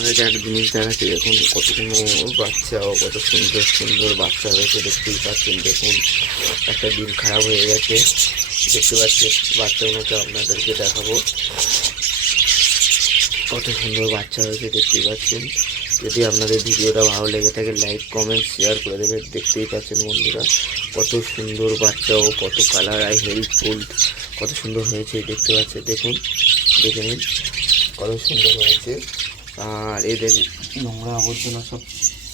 আপনাদেরকে একটা জিনিস দেখাচ্ছি, দেখুন কতগুলো বাচ্চা ও কত সুন্দর সুন্দর বাচ্চা হয়েছে দেখতেই পাচ্ছেন। দেখুন একটা ডিম খারাপ হয়ে গেছে, দেখতে পাচ্ছেন বাচ্চাগুলোকে আপনাদেরকে দেখাবো। কত সুন্দর বাচ্চা হয়েছে দেখতেই পাচ্ছেন। যদি আপনাদের ভিডিওটা ভালো লেগে থাকে লাইক কমেন্ট শেয়ার করে দেবেন। দেখতেই পাচ্ছেন বন্ধুরা কত সুন্দর বাচ্চা ও কত কালার আর হেল্পফুল, কত সুন্দর হয়েছে দেখতে পাচ্ছেন। দেখুন দেখে নিন কত সুন্দর হয়েছে। আর এদের নোংরা আবর্জনা সব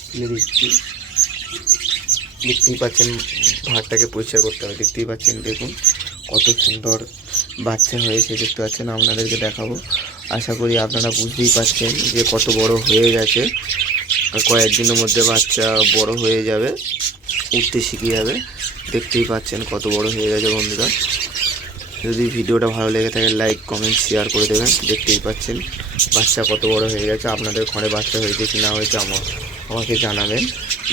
ফেলে দিচ্ছি, দেখতেই পাচ্ছেন। ভাতটাকে পরিষ্কার করতে হবে, দেখতেই পাচ্ছেন। দেখুন কত সুন্দর বাচ্চা হয়েছে দেখতে পাচ্ছেন। আপনাদেরকে দেখাবো, আশা করি আপনারা বুঝতেই পারছেন যে কত বড় হয়ে গেছে। আর কয়েকদিনের মধ্যে বাচ্চা বড় হয়ে যাবে, উঠতে শিখে যাবে। দেখতেই পাচ্ছেন কত বড় হয়ে গেছে বন্ধুরা। যদি ভিডিওটা ভালো লেগে থাকে লাইক কমেন্ট শেয়ার করে দেবেন। দেখতেই পাচ্ছেন বাচ্চা কত বড় হয়ে গেছে। আপনাদের ঘরে বাচ্চা হয়েছে কি না হয়েছে আমাকে জানাবেন।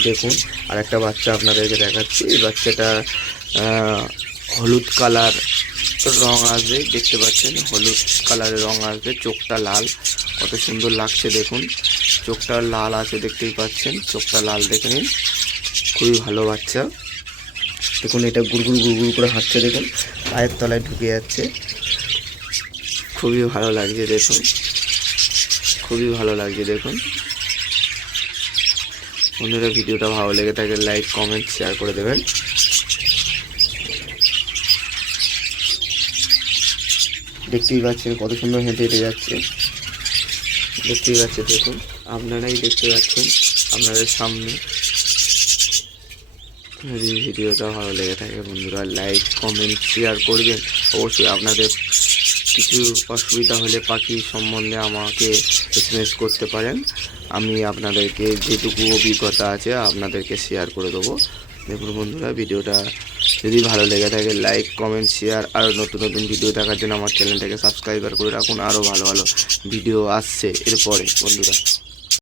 দেখুন আর একটা বাচ্চা আপনাদেরকে দেখাচ্ছি। এই বাচ্চাটা হলুদ কালার রং আসবে, দেখতে পাচ্ছেন হলুদ কালারের রং আসবে, চোখটা লাল, কত সুন্দর লাগছে। দেখুন চোখটা লাল আছে, দেখতেই পাচ্ছেন চোখটা লাল, দেখে নিন খুবই ভালো বাচ্চা। দেখুন এটা গুড়গুড় গুড়গুড় করে হাঁটছে, দেখুন পায়ের তলায় ঢুকে যাচ্ছে, খুবই ভালো লাগছে। দেখুন খুবই ভালো লাগছে। দেখুন বন্ধুরা ভিডিওটা ভালো লেগে থাকে লাইক কমেন্ট শেয়ার করে দেবেন। দেখতেই পাচ্ছেন কত সুন্দর হেঁটে হেঁটে যাচ্ছে, দেখতেই পাচ্ছেন। দেখুন আপনারাই দেখতে পাচ্ছেন আপনাদের সামনে। যদি ভিডিওটা ভালো লেগে থাকে বন্ধুরা লাইক কমেন্ট শেয়ার করবেন। অবশ্যই আপনাদের কিছু অসুবিধা হলে পাখি সম্বন্ধে আমাকে এসএমএস করতে পারেন, আমি আপনাদেরকে যেটুকু অভিজ্ঞতা আছে আপনাদেরকে শেয়ার করে দেবো। দেখুন বন্ধুরা ভিডিওটা যদি ভালো লেগে থাকে লাইক কমেন্ট শেয়ার, আর নতুন নতুন ভিডিও দেখার জন্য আমার চ্যানেলটাকে সাবস্ক্রাইবার করে রাখুন। আরও ভালো ভালো ভিডিও আসছে এরপরে বন্ধুরা।